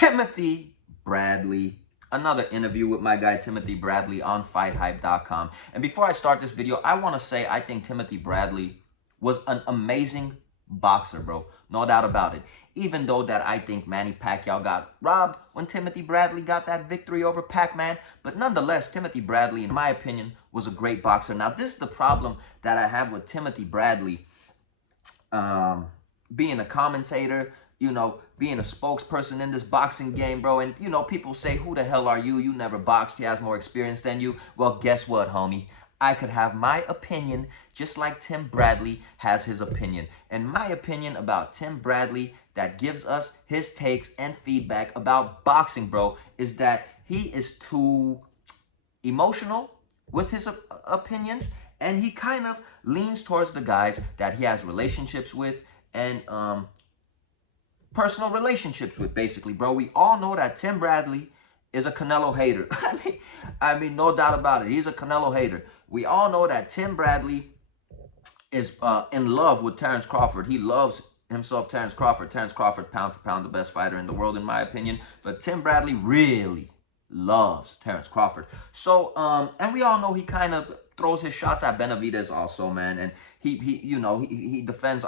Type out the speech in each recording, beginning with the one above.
Timothy Bradley. Another interview with my guy Timothy Bradley on FightHype.com. And before I start this video, I want to say I think Timothy Bradley was an amazing boxer, bro. No doubt about it. Even though that I think Manny Pacquiao got robbed when Timothy Bradley got that victory over Pac-Man. But nonetheless, Timothy Bradley, in my opinion, was a great boxer. Now, this is the problem that I have with Timothy Bradley being a commentator, being a spokesperson in this boxing game, bro. And, people say, who the hell are you? You never boxed. He has more experience than you. Well, guess what, homie? I could have my opinion just like Tim Bradley has his opinion. And my opinion about Tim Bradley that gives us his takes and feedback about boxing, bro, is that he is too emotional with his opinions, and he kind of leans towards the guys that he has relationships with and personal relationships with, basically, bro. We all know that Tim Bradley is a Canelo hater. I mean, no doubt about it. He's a Canelo hater. We all know that Tim Bradley is in love with Terence Crawford. He loves himself Terence Crawford. Terence Crawford, pound for pound, the best fighter in the world, in my opinion. But Tim Bradley really loves Terence Crawford. So, and we all know he kind of throws his shots at Benavidez also, man. And he defends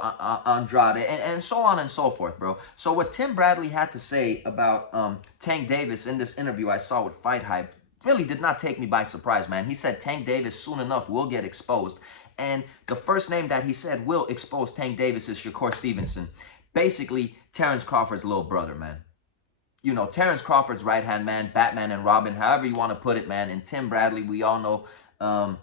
Andrade and so on and so forth, bro. So what Tim Bradley had to say about Tank Davis in this interview I saw with Fight Hype really did not take me by surprise, man. He said Tank Davis soon enough will get exposed. And the first name that he said will expose Tank Davis is Shakur Stevenson. Basically, Terence Crawford's little brother, man. Terence Crawford's right-hand man, Batman and Robin, however you want to put it, man. And Tim Bradley, we all know,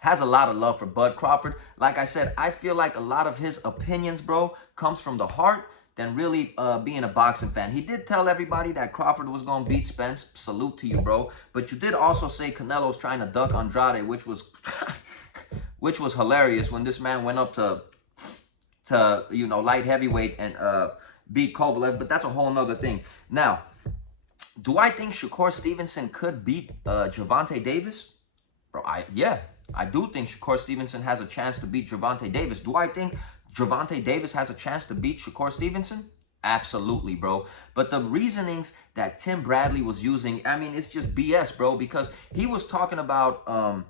has a lot of love for Bud Crawford. Like I said, I feel like a lot of his opinions, bro, comes from the heart than really being a boxing fan. He did tell everybody that Crawford was going to beat Spence. Salute to you, bro. But you did also say Canelo's trying to duck Andrade, which was which was hilarious when this man went up to light heavyweight and beat Kovalev. But that's a whole nother thing. Now, do I think Shakur Stevenson could beat Gervonta Davis? Bro, yeah, I do think Shakur Stevenson has a chance to beat Gervonta Davis. Do I think Gervonta Davis has a chance to beat Shakur Stevenson? Absolutely, bro. But the reasonings that Tim Bradley was using, I mean, it's just BS, bro, because he was talking about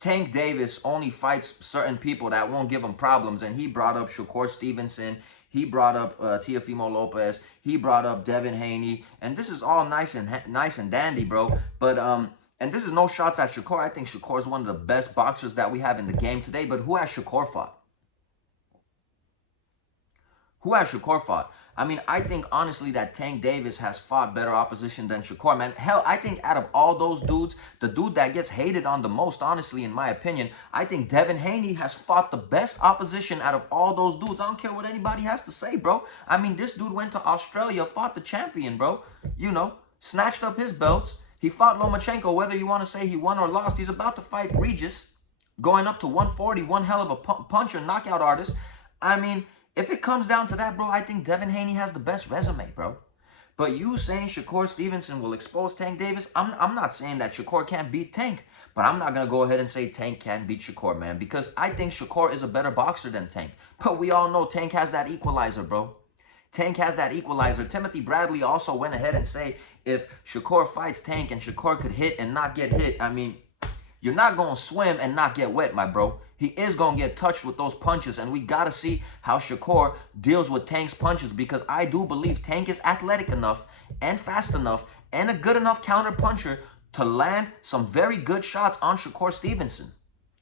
Tank Davis only fights certain people that won't give him problems, and he brought up Shakur Stevenson. He brought up Teofimo Lopez. He brought up Devin Haney, and this is all nice and dandy, bro. But and this is no shots at Shakur. I think Shakur is one of the best boxers that we have in the game today. But who has Shakur fought? Who has Shakur fought? I mean, I think honestly that Tank Davis has fought better opposition than Shakur, man. Hell, I think out of all those dudes, the dude that gets hated on the most, honestly, in my opinion, I think Devin Haney has fought the best opposition out of all those dudes. I don't care what anybody has to say, bro. I mean, this dude went to Australia, fought the champion, bro. Snatched up his belts. He fought Lomachenko, whether you want to say he won or lost. He's about to fight Regis, going up to 140, one hell of a puncher, knockout artist. I mean, if it comes down to that, bro, I think Devin Haney has the best resume, bro. But you saying Shakur Stevenson will expose Tank Davis, I'm not saying that Shakur can't beat Tank, but I'm not going to go ahead and say Tank can't beat Shakur, man, because I think Shakur is a better boxer than Tank. But we all know Tank has that equalizer, bro. Tank has that equalizer. Timothy Bradley also went ahead and say if Shakur fights Tank and Shakur could hit and not get hit, I mean, you're not going to swim and not get wet, my bro. He is going to get touched with those punches, and we got to see how Shakur deals with Tank's punches, because I do believe Tank is athletic enough and fast enough and a good enough counter puncher to land some very good shots on Shakur Stevenson.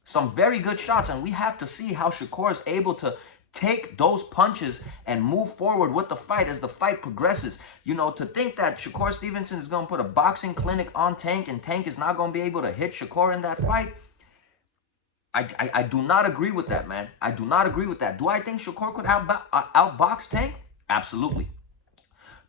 Some very good shots, and we have to see how Shakur is able to take those punches and move forward with the fight as the fight progresses. To think that Shakur Stevenson is going to put a boxing clinic on Tank and Tank is not going to be able to hit Shakur in that fight, I do not agree with that, man. I do not agree with that. Do I think Shakur could outbox Tank? Absolutely.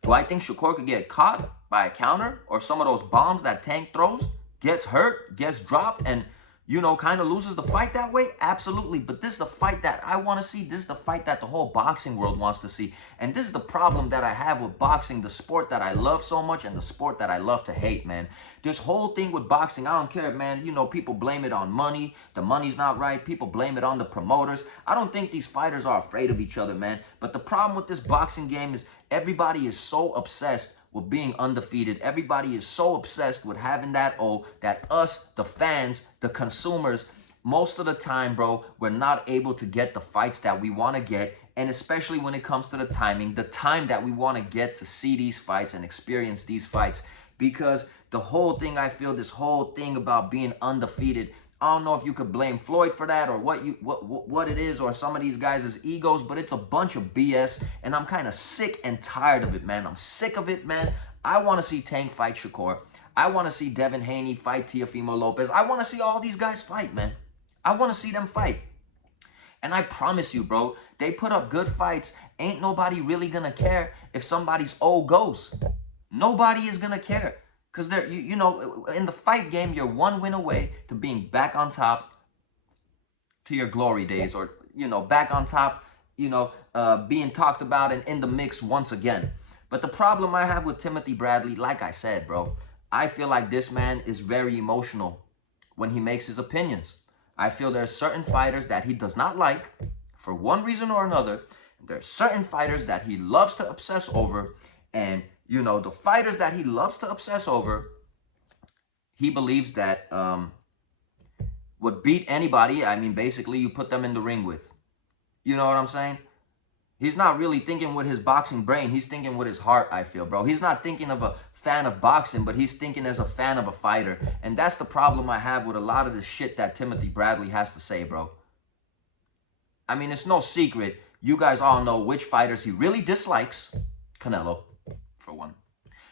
Do I think Shakur could get caught by a counter or some of those bombs that Tank throws, gets hurt, gets dropped, and you know, kind of loses the fight that way? Absolutely. But this is the fight that I want to see. This is the fight that the whole boxing world wants to see. And this is the problem that I have with boxing, the sport that I love so much and the sport that I love to hate, man. This whole thing with boxing, I don't care, man. You know, people blame it on money. The money's not right. People blame it on the promoters. I don't think these fighters are afraid of each other, man. But the problem with this boxing game is everybody is so obsessed with being undefeated. Everybody is so obsessed with having that that us, the fans, the consumers, most of the time, bro, we're not able to get the fights that we want to get. And especially when it comes to the timing, the time that we want to get to see these fights and experience these fights. Because the whole thing, I feel this whole thing about being undefeated, I don't know if you could blame Floyd for that or what it is, or some of these guys' egos, but it's a bunch of BS, and I'm kind of sick and tired of it, man. I'm sick of it, man. I want to see Tank fight Shakur. I want to see Devin Haney fight Teofimo Lopez. I want to see all these guys fight, man. I want to see them fight. And I promise you, bro, they put up good fights. Ain't nobody really going to care if somebody's goes. Nobody is going to care. Because they're, you know, in the fight game, you're one win away to being back on top to your glory days, or, you know, back on top, you know, being talked about and in the mix once again. But the problem I have with Timothy Bradley, like I said, bro, I feel like this man is very emotional when he makes his opinions. I feel there are certain fighters that he does not like for one reason or another. There are certain fighters that he loves to obsess over, and you know, the fighters that he loves to obsess over, he believes that would beat anybody. I mean, basically, you put them in the ring with. You know what I'm saying? He's not really thinking with his boxing brain. He's thinking with his heart, I feel, bro. He's not thinking of a fan of boxing, but he's thinking as a fan of a fighter. And that's the problem I have with a lot of the shit that Timothy Bradley has to say, bro. I mean, it's no secret. You guys all know which fighters he really dislikes. Canelo, for one.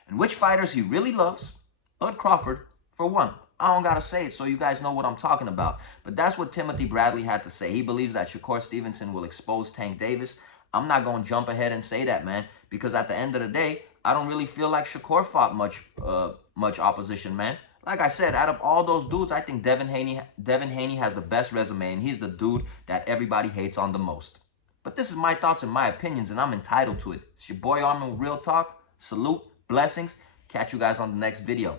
And which fighters he really loves. Bud Crawford, for one. I don't gotta say it so you guys know what I'm talking about. But that's what Timothy Bradley had to say. He believes that Shakur Stevenson will expose Tank Davis. I'm not going to jump ahead and say that, man, because at the end of the day, I don't really feel like Shakur fought much opposition, man. Like I said, out of all those dudes, I think Devin Haney has the best resume, and he's the dude that everybody hates on the most. But this is my thoughts and my opinions, and I'm entitled to it. It's your boy Armin with Real Talk. Salute, blessings. Catch you guys on the next video.